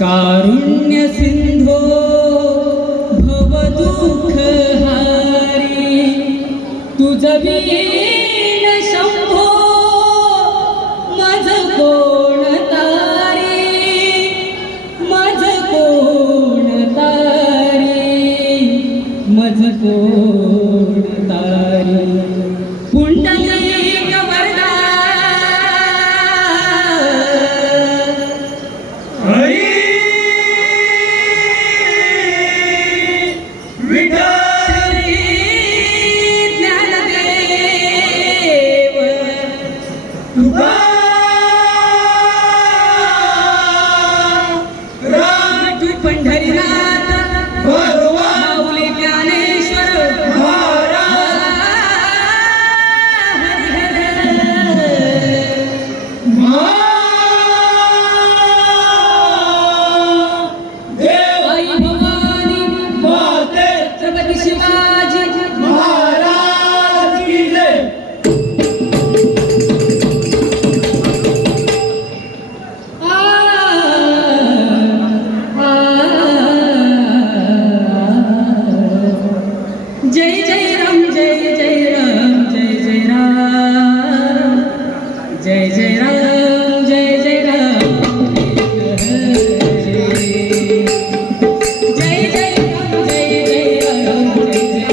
कारुण्य सिंधो भवदुःख हारी तुझ वीण शंभो मज कोण तारी मज कोण तारी मज कोण तारी पुंडलिक वरदा हरी विठ्ठल ज्ञानदेव तुकाराम विठू पंढरीनाथ भगवान माऊली ज्ञानेश्वर देव आई भवानी माते छत्रपती शिवाजी महाराज की जय. जय जय राम जय जय राम जय जय राम जय जय राम जय जय राम जय जय राम जय जय राम जय जय राम जय जय राम जय जय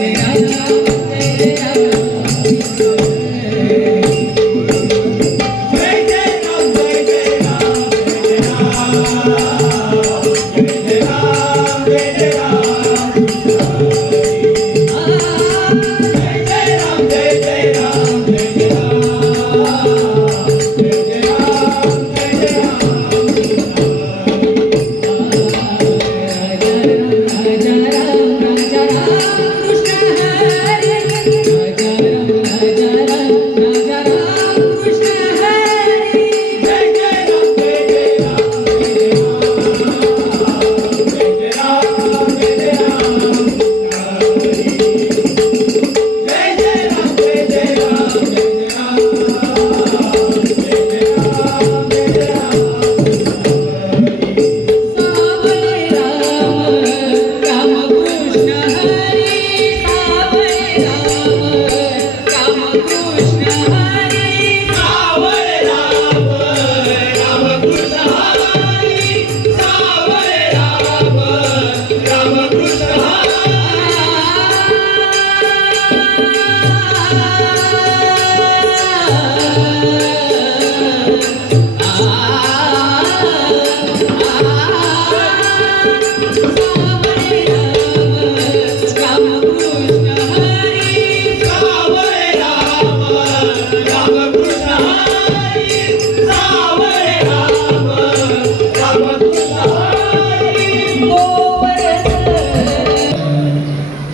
राम जय जय राम जय जय राम जय जय राम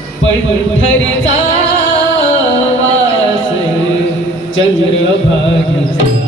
पंढरीचा वास चंद्रभागेचा